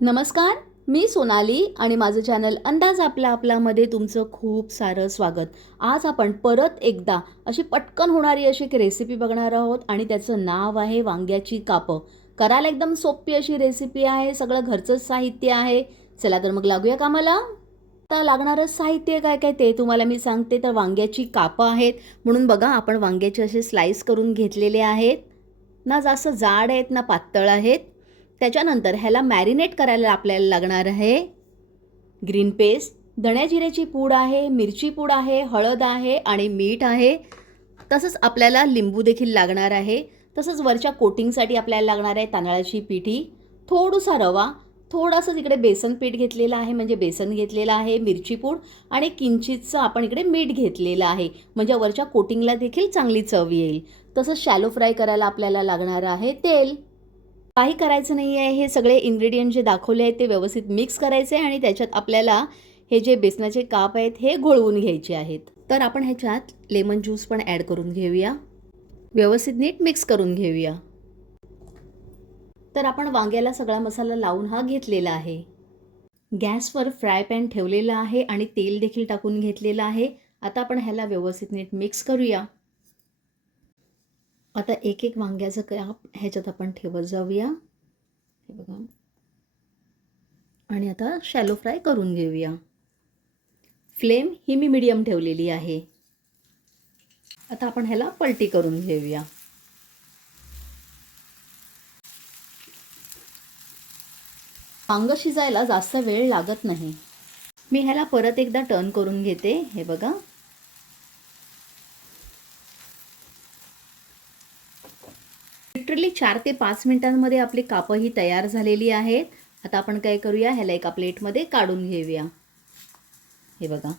नमस्कार, मी सोनाली आणि माझं चॅनल अंदाज आपलामध्ये तुमचं खूप सारं स्वागत. आज आपण परत एकदा अशी पटकन होणारी अशी एक रेसिपी बघणार आहोत आणि त्याचं नाव आहे वांग्याची कापं. करायला एकदम सोपी अशी रेसिपी आहे. सगळं घरचंच साहित्य आहे. चला तर मग लागूया कामाला. आता लागणारं साहित्य काय काय ते तुम्हाला मी सांगते. तर वांग्याची कापं आहेत, म्हणून बघा आपण वांग्याचे असे स्लाइस करून घेतलेले आहेत. ना जास्त जाड आहेत ना पातळ आहेत. त्याच्यानंतर ह्याला मॅरिनेट करायला आपल्याला लागणार आहे ग्रीन पेस्ट, धण्या जिऱ्याची पूड आहे, मिरची पूड आहे, हळद आहे आणि मीठ आहे. तसंच आपल्याला लिंबू देखील लागणार आहे. तसंच वरच्या कोटिंगसाठी आपल्याला लागणार आहे तांदळाची पिठी, थोडासा रवा, थोडंसं इकडे बेसन पीठ घेतलेलं आहे, म्हणजे बेसन घेतलेलं आहे, मिरची पूड आणि किंचितचं आपण इकडे मीठ घेतलेलं आहे, म्हणजे वरच्या कोटिंगला देखील चांगली चव येईल. तसंच शॅलो फ्राय करायला आपल्याला लागणार आहे तेल. काही करायचं नाही आहे. हे सगळे इन्ग्रेडियंट जे दाखवले आहेत ते व्यवस्थित मिक्स करायचे आणि त्याच्यात आपल्याला हे जे बेसनाचे काप आहेत हे घोळवून घ्यायचे आहेत. तर आपण ह्याच्यात लेमन ज्यूस पण ॲड करून घेऊया. व्यवस्थित नीट मिक्स करून घेऊया. तर आपण वांग्याला सगळा मसाला लावून हा घेतलेला आहे. गॅसवर फ्राय पॅन ठेवलेला आहे आणि तेल देखील टाकून घेतलेलं आहे. आता आपण ह्याला व्यवस्थित नीट मिक्स करूया. आता एक एक वांग्याचं काप ह्याच्यात आपण ठेवत जाऊया. हे बघा. आणि आता शॅलो फ्राय करून घेऊया. फ्लेम ही मी मीडियम ठेवलेली आहे. आता आपण ह्याला पलटी करून घेऊया. वांग शिजायला जास्त वेळ लागत नाही. मी ह्याला परत एकदा टर्न करून घेते. हे बघा. लिटरली 4 ते 5 मिनिटांमध्ये आपली कापं ही तयार झालेली आहेत. आता आपण काय करूया, ह्याला एका प्लेटमध्ये काढून घेऊया. हे बघा.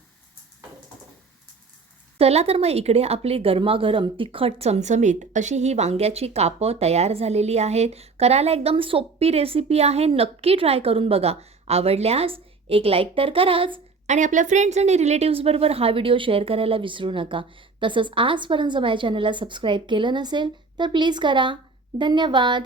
चला तर मग इकडे आपली गरमागरम तिखट चमचमीत अशी ही वांग्याची कापं तयार झालेली आहेत. करायला एकदम सोपी रेसिपी आहे. नक्की ट्राय करून बघा. आवडल्यास एक लाईक तर कराच आणि आपल्या फ्रेंड्स आणि रिलेटिव्सबरोबर हा व्हिडिओ शेअर करायला विसरू नका. तसंच आजपर्यंत माझ्या चॅनलला सबस्क्राईब केलं नसेल तर प्लीज करा. धन्यवाद.